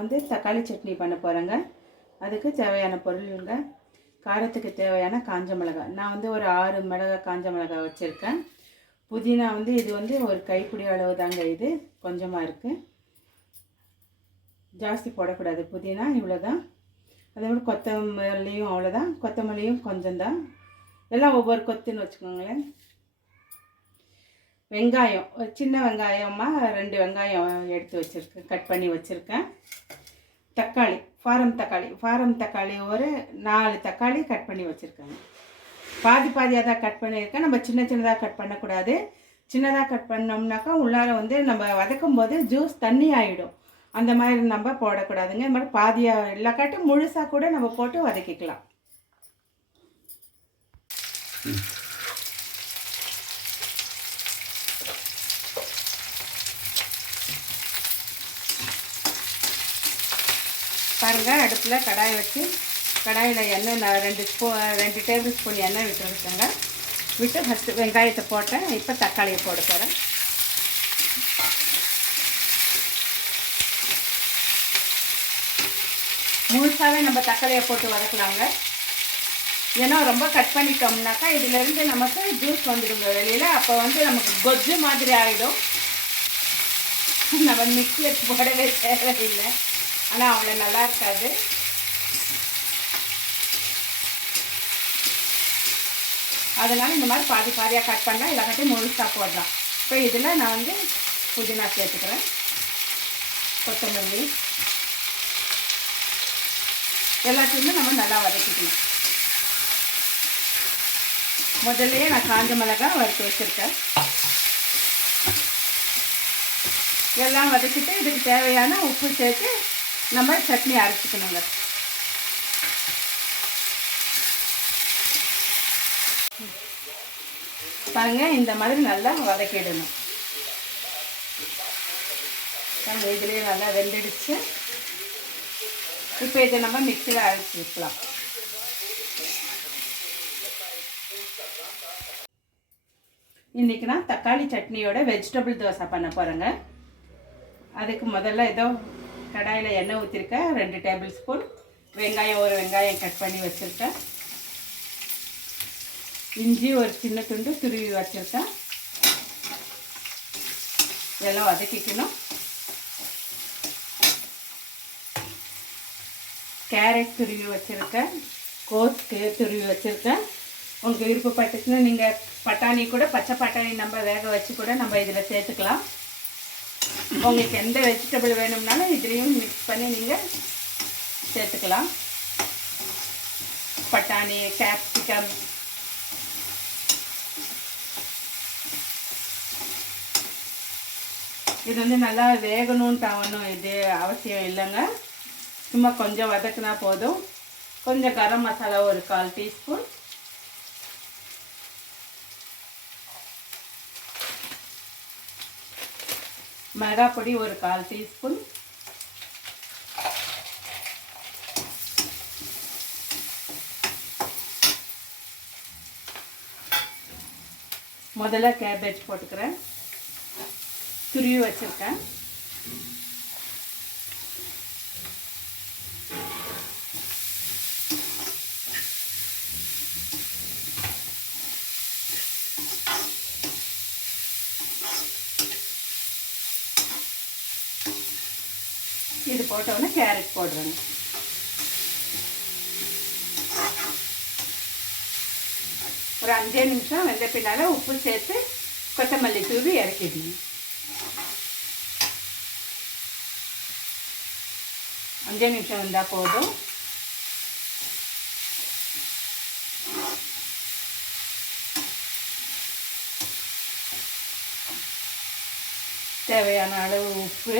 நான் வந்து தக்காளி சட்னி பண்ண போகிறேங்க. அதுக்கு தேவையான பொருளுங்க, காரத்துக்கு தேவையான காஞ்ச மிளகாய். நான் வந்து ஒரு 6 மிளகாய் காஞ்ச மிளகாய் வச்சுருக்கேன். புதினா வந்து இது வந்து ஒரு கைப்பிடி அளவு தாங்க, இது கொஞ்சமாக இருக்குது, ஜாஸ்தி போடக்கூடாது. புதினா இவ்வளோ தான். அதே மாதிரி கொத்தமல்லியும் அவ்வளோதான், கொத்தமல்லியும் கொஞ்சம் தான், எல்லாம் ஒவ்வொரு கொத்துன்னு வச்சுக்கோங்களேன். வெங்காயம் ஒரு சின்ன வெங்காயமாக 2 வெங்காயம் எடுத்து வச்சுருக்கேன், கட் பண்ணி வச்சுருக்கேன். தக்காளி ஃபாரம் தக்காளி ஒரு 4 தக்காளி கட் பண்ணி வச்சுருக்கேங்க. பாதியாக தான் கட் பண்ணியிருக்கேன். நம்ம சின்னதாக கட் பண்ணக்கூடாது. சின்னதாக கட் பண்ணோம்னாக்கா உள்ளார வந்து நம்ம வதக்கும் போது ஜூஸ் தண்ணி ஆகிடும். அந்த மாதிரி நம்ம போடக்கூடாதுங்க. இந்த மாதிரி பாதியாக இல்லாக்காட்டும் முழுசாக கூட நம்ம போட்டு வதக்கிக்கலாம். பாருங்கள், அடுப்பில் கடாய் வச்சு கடாயில் எண்ணெய் நான் 2 டேபிள் ஸ்பூன் எண்ணெய் விட்டுருக்கேங்க. விட்டு ஃபஸ்ட்டு வெங்காயத்தை போட்டேன். இப்போ தக்காளியை போட போகிறேன். முழுசாகவே நம்ம தக்காளியை போட்டு வதக்கலாங்க. ஏன்னா ரொம்ப கட் பண்ணிட்டோம்னாக்கா இதிலேருந்து நமக்கு ஜூஸ் வந்துடுங்க வெளியில். அப்போ வந்து நமக்கு கொஜ்ஜு மாதிரி ஆகிடும். நம்ம மிக்ஸியில் போடவே தேவையில்லை, ஆனால் அவ்வளோ நல்லா இருக்காது. அதனால் இந்த மாதிரி பாதியாக கட் பண்ணால் இதை கட்டி முழுசாக போடலாம். இப்போ இதில் நான் வந்து புதினா சேர்த்துக்கிறேன், கொத்தமல்லி, எல்லாத்தையுமே நம்ம நல்லா வதக்கிக்கணும். முதல்லையே நான் காஞ்ச மிளகாய் வறுத்து வச்சுருக்கேன். எல்லாம் வதக்கிட்டு இதுக்கு தேவையான உப்பு சேர்த்து நம்ம சட்னி அரைச்சிக்கணுங்க. பாருங்க, இந்த மாதிரி நல்லா வதக்கிடணும். நம்ம இதுலேயே நல்லா வெந்துடுச்சு. இப்போ இதை நம்ம மிக்சியில் அரைச்சி வைக்கலாம். இன்றைக்கி நான் தக்காளி சட்னியோட வெஜிடபிள் தோசை பண்ண போகிறேங்க. அதுக்கு முதல்ல ஏதோ கடாயில் எண்ணெய் ஊற்றிருக்கேன், 2 டேபிள் ஸ்பூன். ஒரு வெங்காயம் கட் பண்ணி வச்சுருக்கேன். இஞ்சி ஒரு சின்ன துண்டு துருவி வச்சுருக்கேன். எல்லாம் வதக்கிக்கணும். கேரட் துருவி வச்சுருக்கேன், கோஸ் துருவி வச்சுருக்கேன். உங்களுக்கு விருப்பப்பட்டுச்சுன்னா நீங்கள் பட்டாணி கூட, பச்சை பட்டாணி நம்ம வேக வச்சு கூட நம்ம இதில் சேர்த்துக்கலாம். உங்களுக்கு எந்த வெஜிடபிள் வேணும்னாலும் இதுலேயும் மிக்ஸ் பண்ணி நீங்கள் சேர்த்துக்கலாம். பட்டாணி, கேப்சிகம், இது வந்து நல்லா வேகணும்ன்ட்டு ஒன்றும் இது அவசியம் இல்லைங்க. சும்மா கொஞ்சம் வதக்குனா போதும். கொஞ்சம் கரம் மசாலா ஒரு 1/4 டீஸ்பூன், மிளகாய் பொடி ஒரு 1/4 டீஸ்பூன், முதல்ல கேபேஜ் போட்டுக்கிறேன், துருவி வச்சுருக்கேன். இது போட்டோன்னே கேரட் போடுறேங்க. ஒரு 5 நிமிஷம் வெந்த பின்னால் உப்பு சேர்த்து கொத்தமல்லி தூவி இறக்கிடணும். 5 நிமிஷம் வந்தால் போதும். தேவையான அளவு உப்பு,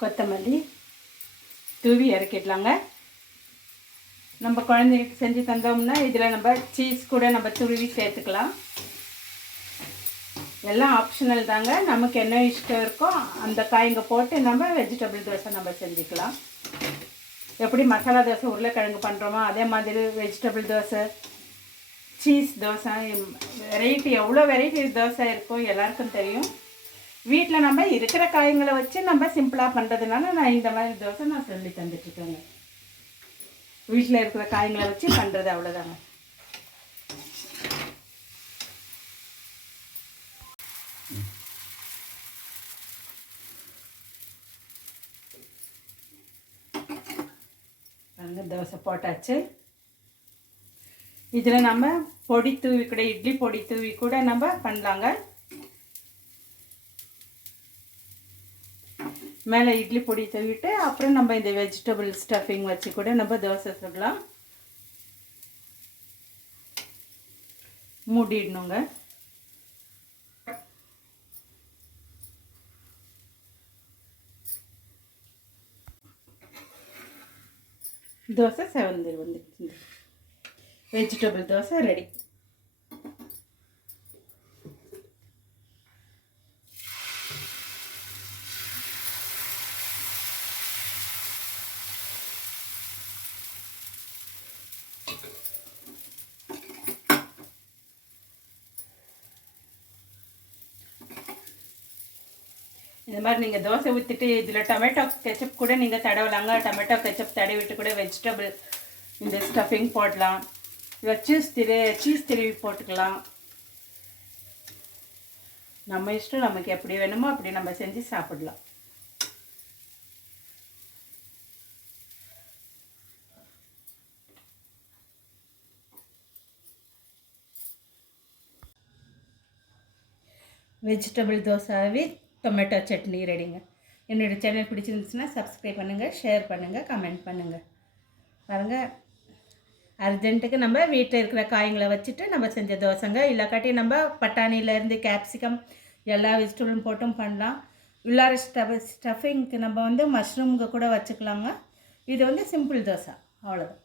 கொத்தமல்லி தூவி இறக்கிடலாங்க. நம்ம குழந்தைங்களுக்கு செஞ்சு தந்தோம்னா இதில் நம்ம சீஸ் கூட நம்ம துருவி சேர்த்துக்கலாம். எல்லாம் ஆப்ஷனல் தாங்க. நமக்கு என்ன இஷ்டம் இருக்கோ அந்த காய்ங்க போட்டு நம்ம வெஜிடபிள் தோசை நம்ம செஞ்சுக்கலாம். எப்படி மசாலா தோசை உருளைக்கிழங்கு பண்ணுறோமோ அதே மாதிரி vegetable dosa, cheese dosa, variety எவ்வளோ வெரைட்டிஸ் தோசை இருக்கும் எல்லாருக்கும் தெரியும். வீட்டில் நம்ம இருக்கிற காய்களை வச்சு நம்ம சிம்பிளாக பண்ணுறதுனால நான் இந்த மாதிரி தோசை நான் சொல்லி தந்துட்டுருக்கேங்க. வீட்டில் இருக்கிற காய்களை வச்சு பண்ணுறது அவ்வளோதாங்க. தோசை போட்டாச்சு. இதில் நம்ம பொடி தூவி கூட, இட்லி பொடி தூவி கூட நம்ம பண்ணலாங்க. மேலே இட்லி பொடி தூவிட்டு அப்புறம் நம்ம இந்த வெஜிடபிள் ஸ்டஃபிங் வச்சு கூட நம்ம தோசை சுடலாம். மூடிடணுங்க. தோசை வந்து வெஜிடபிள் தோசை ரெடி. இந்த மாதிரி நீங்கள் தோசை ஊற்றிட்டு இதில் டொமேட்டோ கெச்சப் கூட நீங்கள் தடவலாங்க. டொமேட்டோ கெச்சப் தடவிட்டு கூட வெஜிடபிள் இந்த ஸ்டஃபிங் போடலாம். இல்லை சீஸ் திருவி போட்டுக்கலாம். நம்ம இஷ்டம், நமக்கு எப்படி வேணுமோ அப்படி நம்ம செஞ்சு சாப்பிடலாம். Vegetable dosa with tomato chutney ரெடிங்க. என்னோடய சேனல் பிடிச்சிருந்துச்சுன்னா சப்ஸ்கிரைப் பண்ணுங்கள், ஷேர் பண்ணுங்கள், கமெண்ட் பண்ணுங்கள். பாருங்கள், அர்ஜென்ட்டுக்கு நம்ம வீட்டில் இருக்கிற காய்களை வச்சுட்டு நம்ம செஞ்ச தோசைங்க. இல்லாக்காட்டி நம்ம பட்டாணியிலேருந்து கேப்சிகம் எல்லா வெஜிடபிளும் போட்டும் பண்ணலாம். உள்ளார ஸ்டஃபிங்க்கு நம்ம மஷ்ரூம்க்கு கூட வச்சுக்கலாங்க. இது சிம்பிள் தோசை, அவ்வளோதான்.